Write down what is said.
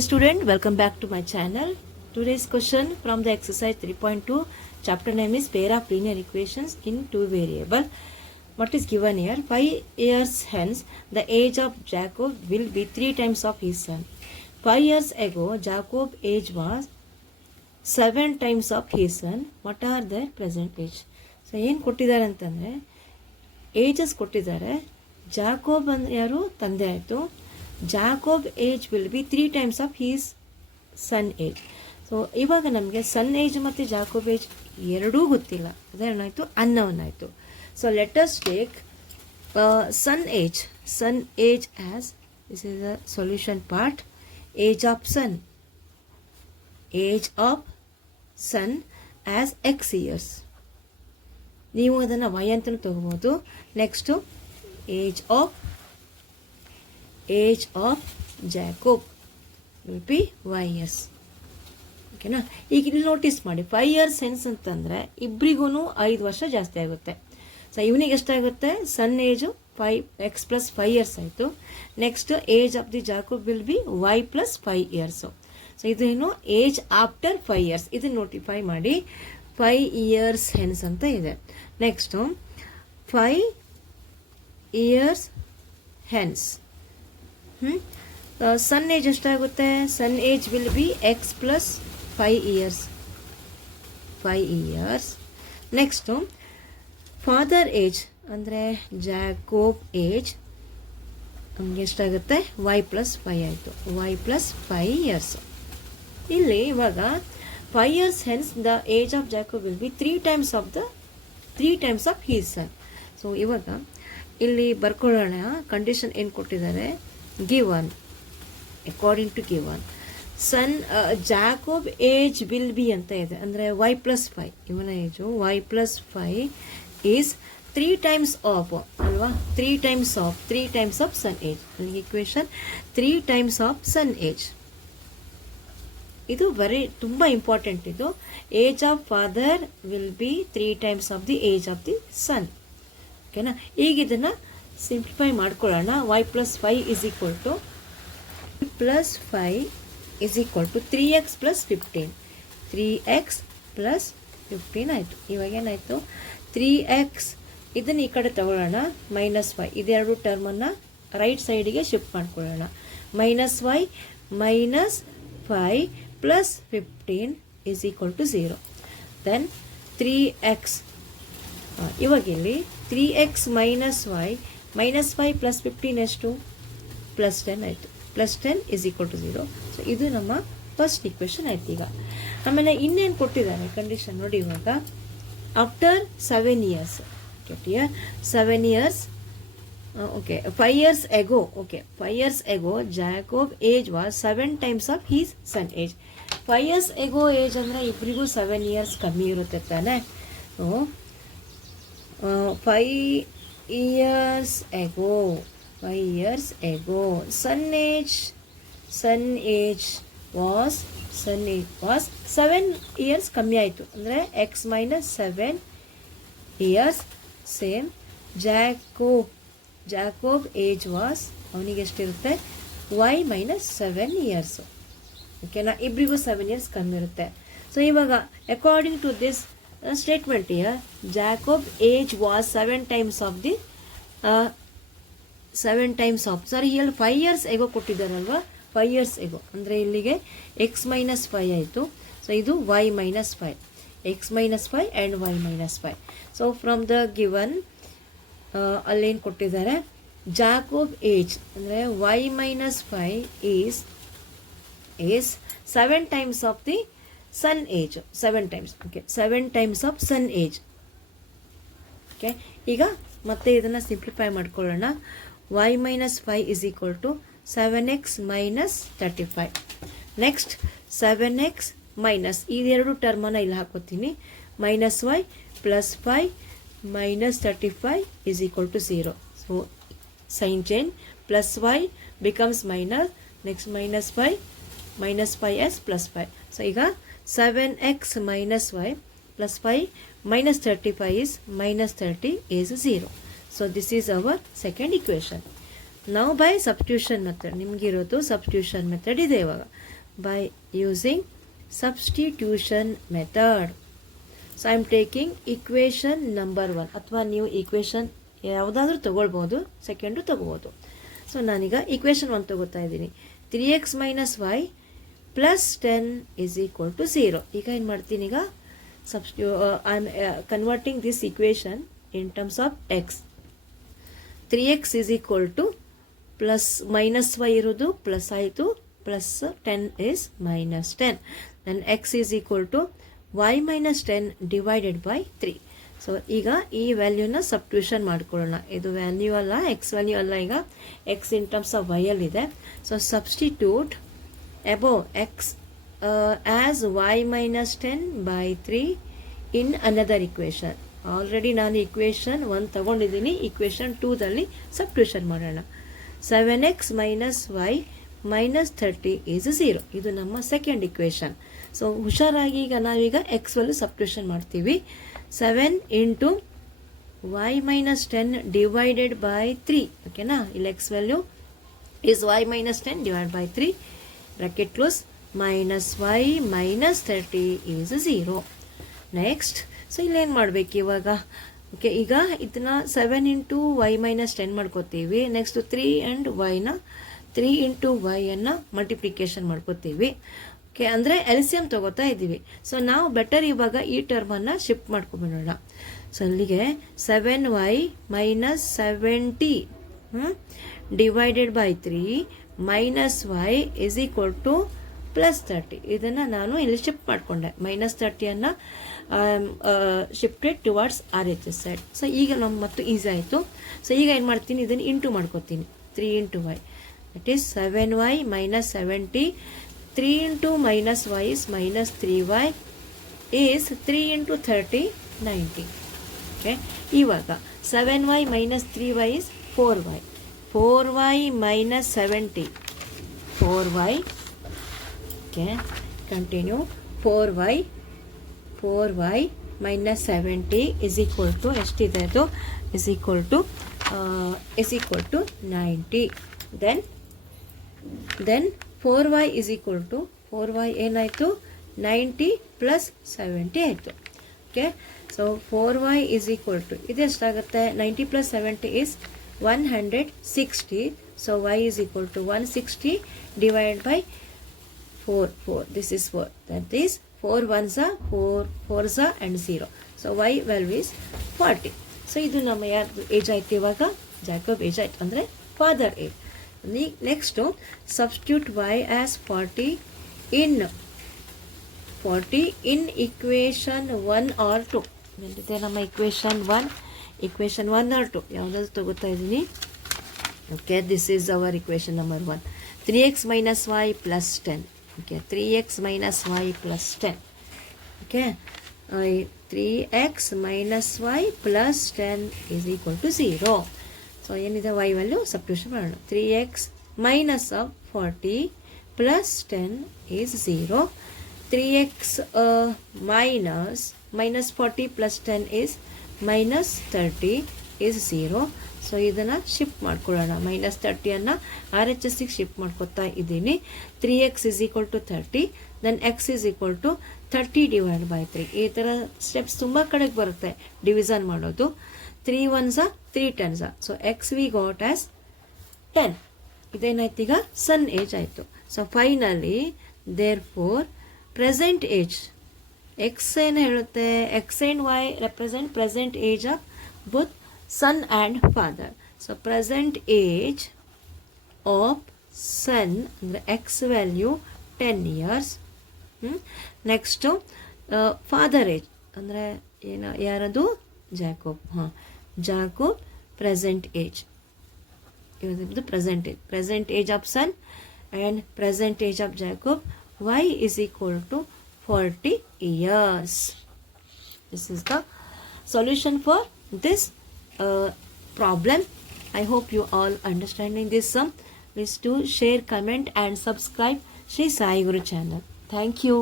Dear student, welcome back to my channel. Today's question from the exercise 3.2 chapter name is pair of linear equations in two variable. What is given here? 5 years hence the age of Jacob will be 3 times of his son. 5 years ago Jacob's age was 7 times of his son. What are their present age? So ಏನು ಕೊಟ್ಟಿದ್ದಾರೆ ಅಂತಂದರೆ ages ಕೊಟ್ಟಿದ್ದಾರೆ. Jacob ಯಾರು ತಂದೆ ಆಯಿತು. Jacob age will be 3 times of his son age. So ಇವಾಗ ನಮಗೆ son age ಮತ್ತು ಜಾಕೋಬ್ ಏಜ್ ಎರಡೂ ಗೊತ್ತಿಲ್ಲ, ಅದೇನಾಯಿತು ಅನ್ನೋನ್ ಆಯಿತು. So let us take son age as this is a solution part. Age of son as X years. ನೀವು ಅದನ್ನು Y ಅಂತಲೂ ತಗೋಬೋದು. Next age of Jacob will be Y years. ಓಕೆನಾ? ಈಗ ಇಲ್ಲಿ ನೋಟಿಸ್ ಮಾಡಿ, 5 years ಹೆನ್ಸ್ ಅಂತಂದರೆ ಇಬ್ಬರಿಗೂ 5 ವರ್ಷ ಜಾಸ್ತಿ ಆಗುತ್ತೆ. ಸೊ ಇವನಿಗೆ ಎಷ್ಟಾಗುತ್ತೆ? ಸನ್ ಏಜು 5x + 5 years ಆಯಿತು. Next age of the Jacob will be y + 5 years. So ಇದೇನು ಏಜ್ ಆಫ್ಟರ್ 5 years. ಇದನ್ನು ನೋಟಿಫೈ ಮಾಡಿ 5 years ಹೆನ್ಸ್ ಅಂತ ಇದೆ. Next 5 years hence son age ಎಷ್ಟಾಗುತ್ತೆ? Son age will be x + 5 years. Next father age ಅಂದರೆ Jacob age ನಮಗೆ ಎಷ್ಟಾಗುತ್ತೆ? y + 5 ಆಯಿತು. y + 5 years. ಇಲ್ಲಿ ಇವಾಗ 5 years hence the age of Jacob will be 3 times of his son. So ಇವಾಗ ಇಲ್ಲಿ ಬರ್ಕೊಳ್ಳೋಣ. ಕಂಡೀಷನ್ ಏನು ಕೊಟ್ಟಿದ್ದಾರೆ? Given according to given son Jacob age will be ಅಂತ ಇದೆ, ಅಂದರೆ y + 5. ಇವನ age y + 5 is 3 times of ಅಲ್ವಾ? 3 times of son age. Equation 3 times of son age. ಇದು ತುಂಬ ಇಂಪಾರ್ಟೆಂಟ್. ಇದು age of father will be 3 times of the age of the son. ಓಕೆನಾ? ಈಗ ಇದನ್ನು ಸಿಂಪ್ಲಿಫೈ ಮಾಡ್ಕೊಳ್ಳೋಣ. y + 5 + 3x + 15. 3x + 15 ಆಯಿತು. ಇವಾಗ ಏನಾಯಿತು? 3x ಇದನ್ನು ಈ ಕಡೆ ತಗೊಳ್ಳೋಣ. -y ಇದೆರಡು ಟರ್ಮನ್ನು ರೈಟ್ ಸೈಡಿಗೆ ಶಿಫ್ಟ್ ಮಾಡ್ಕೊಳ್ಳೋಣ. -y - 5 + 15 = 0. Then 3x. ಇವಾಗ ಇಲ್ಲಿ 3x - y -5 + 15 ಎಷ್ಟು? +10 ಆಯಿತು. +10 = 0. ಸೊ ಇದು ನಮ್ಮ ಫಸ್ಟ್ ಇಕ್ವೇಶನ್ ಆಯ್ತು. ಈಗ ಆಮೇಲೆ ಇನ್ನೇನು ಕೊಟ್ಟಿದ್ದಾರೆ ಕಂಡೀಷನ್ ನೋಡಿ. ಇವಾಗ after 7 years, okay, 7 years, okay, 5 years ago, okay, 5 years ago Jacob age was 7 times of his son age. 5 years ago age ಅಂದರೆ ಇಬ್ಬರಿಗೂ 7 years ಕಮ್ಮಿ ಇರುತ್ತೆ ತಾನೆ. So 5 years ago son age was 7 years ಕಮ್ಮಿ ಆಯಿತು, ಅಂದರೆ x - 7 years. Same Jacob age was, ಅವನಿಗೆ ಎಷ್ಟಿರುತ್ತೆ? y - 7 years. ಓಕೆನಾ? ಇಬ್ಬರಿಗೂ 7 years ಕಮ್ಮಿ ಇರುತ್ತೆ. ಸೊ ಇವಾಗ according to this statement year Jacob age was 7 times of the 7 times ಆಫ್ ಇಲ್ಲಿ 5 years ಎಗೋ ಕೊಟ್ಟಿದ್ದಾರಲ್ವ? 5 years ಎಗೋ ಅಂದರೆ ಇಲ್ಲಿಗೆ x - 5 ಆಯಿತು. ಸೊ ಇದು y - 5, x - 5 and y - 5. So from the given ಅಲ್ಲೇನು ಕೊಟ್ಟಿದ್ದಾರೆ? ಜಾಕೋಬ್ ಏಜ್ ಅಂದರೆ y - 5 is 7 times of the son age. 7 times, okay, 7 times of son age. Okay, ಈಗ ಮತ್ತೆ ಇದನ್ನು ಸಿಂಪ್ಲಿಫೈ ಮಾಡ್ಕೊಳ್ಳೋಣ. y - 5 = 7x - 35. Next 7x minus ಇದೆರಡು ಟರ್ಮನ್ನು ಇಲ್ಲಿ ಹಾಕೋತೀನಿ. -y + 5 - 35 = 0. So sign change, +y becomes minus, next -5 -5s +5. So ಈಗ 7x - y + 5 - 35 is -30 is 0. So this is our second equation. Now by substitution method, ನಿಮಗಿರೋದು substitution method ಇದೆ ಇವಾಗ. by using substitution method. So I am taking equation number 1 ಅಥವಾ ನೀವು equation ಯಾವುದಾದ್ರೂ ತೊಗೊಳ್ಬೋದು, second ತೊಗೋಬೋದು. So ನಾನೀಗ equation 1 ತೊಗೋತಾ ಇದ್ದೀನಿ. 3x minus Y plus 10 is equal to 0. ಈಗ ಏನು ಮಾಡ್ತೀನಿ, ಈಗ I am converting this equation in terms of X. 3x is equal to plus minus Y ಇರೋದು ಪ್ಲಸ್ ಆಯಿತು, plus 10 is minus 10. Then X is equal to y minus 10 divided by 3. So ಈಗ ಈ ವ್ಯಾಲ್ಯೂನ substitution ಮಾಡ್ಕೊಳ್ಳೋಣ. ಇದು value ಅಲ್ಲ, X value ಅಲ್ಲ, ಈಗ X in terms of Y ಅಲ್ಲಿದೆ. So substitute above X as Y minus 10 by 3 in another equation. Already ನಾನು equation 1 ತಗೊಂಡಿದ್ದೀನಿ, ಇಕ್ವೇಷನ್ 2ದಲ್ಲಿ ಸಬ್ಸ್ಟಿಟ್ಯೂಷನ್ ಮಾಡೋಣ. 7x minus Y minus 30 is 0. ಇದು ನಮ್ಮ ಸೆಕೆಂಡ್ ಇಕ್ವೇಷನ್. ಸೊ ಹುಷಾರಾಗಿ ಈಗ ನಾವೀಗ ಎಕ್ಸ್ ವ್ಯಾಲ್ಯೂ ಸಬ್ಸ್ಟಿಟ್ಯೂಷನ್ ಮಾಡ್ತೀವಿ. 7 into Y minus 10 divided by 3. ಓಕೆನಾ, ಇಲ್ಲಿ X value is Y minus 10 divide by 3 bracket close minus Y minus 30 is 0. Next, so ಇಲ್ಲೇನು ಮಾಡಬೇಕು ಇವಾಗ? ಓಕೆ, ಈಗ ಇದನ್ನ 7 ಇಂಟು ವೈ ಮೈನಸ್ 10 ಮಾಡ್ಕೋತೀವಿ. ನೆಕ್ಸ್ಟ್ 3 ಆ್ಯಂಡ್ ವೈನ 3 ಇಂಟು ವೈಯನ್ನು ಮಲ್ಟಿಪ್ಲಿಕೇಶನ್ ಮಾಡ್ಕೋತೀವಿ. ಓಕೆ, ಅಂದರೆ ಎಲ್ ಸಿ ಎಮ್ ತೊಗೋತಾ ಇದ್ದೀವಿ. ಸೊ ನಾವು ಬೆಟರ್ ಇವಾಗ ಈ ಟರ್ಮನ್ನು ಶಿಫ್ಟ್ ಮಾಡ್ಕೊಂಡ್ಬಿಡೋಣ. ಸೊ ಅಲ್ಲಿಗೆ 7y minus 70 divided by 3 minus Y is equal to plus 30. ಇದನ್ನು ನಾನು ಇಲ್ಲಿ ಶಿಫ್ಟ್ ಮಾಡಿಕೊಂಡೆ. ಮೈನಸ್ 30ನ್ನು shifted towards R H S side. So ಈಗ ನಮ್ಗೆ ಮತ್ತು ಈಸಿ ಆಯಿತು. ಸೊ ಈಗ ಏನು ಮಾಡ್ತೀನಿ, ಇದನ್ನು ಇಂಟು ಮಾಡ್ಕೋತೀನಿ. 3 into Y that is 7y minus 70. 3 into minus y is minus 3y is 3 into 30 90. Okay, ಇವಾಗ 7y minus 3y is 4y. 4y minus 70 4y. Okay, continue. 4y minus 70 is equal to ಎಷ್ಟಿದೆ ಅದು? is equal to 90. then 4y is equal to 4y ಏನಾಯಿತು? 90 plus 70 ಆಯಿತು. Okay, so 4y is equal to ಇದೆಷ್ಟಾಗುತ್ತೆ? 90 plus 70 is 160. So y is equal to 160 divided by 4. This is 4. That is 4 ones are 4 4s are and 0. So y value is 40. So ಇದು ನಮ್ಮ ಯಾರು age ಆಯ್ತು ಇವಾಗ? Jacob age ಆಯ್ತು, ಅಂದರೆ father age. Next substitute y as 40 in equation 1 or 2. ಏನಿದೆ ನಮ್ಮ equation 1 or 2 ಯಾವುದಾದ್ರು ತಗೋತಾ ಇದ್ದೀನಿ. Okay, this is our equation number 1. 3x minus Y plus 10. Okay, 3x minus Y plus 10. Okay, 3x minus Y plus 10 is equal to 0. So ಏನಿದೆ y value substitution ಮಾಡೋಣ. 3x minus of 40 plus 10 is 0. 3x minus 40 plus 10 is minus 30 is 0. So ಇದನ್ನು shift ಮಾಡ್ಕೊಳ್ಳೋಣ. ಮೈನಸ್ 30ನ್ನು ಆರ್ ಎಚ್ ಎಸ್ಸಿಗೆ shift ಮಾಡ್ಕೊತಾ ಇದ್ದೀನಿ. 3x is equal to 30. Then X is equal to 30 divide by 3. ಈ ಥರ ಸ್ಟೆಪ್ಸ್ ತುಂಬ ಕಡೆಗೆ ಬರುತ್ತೆ ಡಿವಿಷನ್ ಮಾಡೋದು. 3 ones are 3 10s are. So x we got as 10. ಇದೇನಾಯ್ತು ಈಗ? ಸನ್ ಏಜ್ ಆಯಿತು. So finally therefore present age x ಏನು ಹೇಳುತ್ತೆ? x and y represent present age of both son and father. So present age of son ಅಂದರೆ x value 10 years. Next father age ಅಂದರೆ ಏನು ಯಾರದು? Jacob. Jacob present age. ಇದು present age of son and present age of Jacob. y is equal to 40 years. This is the solution for this problem. I hope you all understanding this sum. Please do share, comment and subscribe Sri Sai Guru channel. Thank you.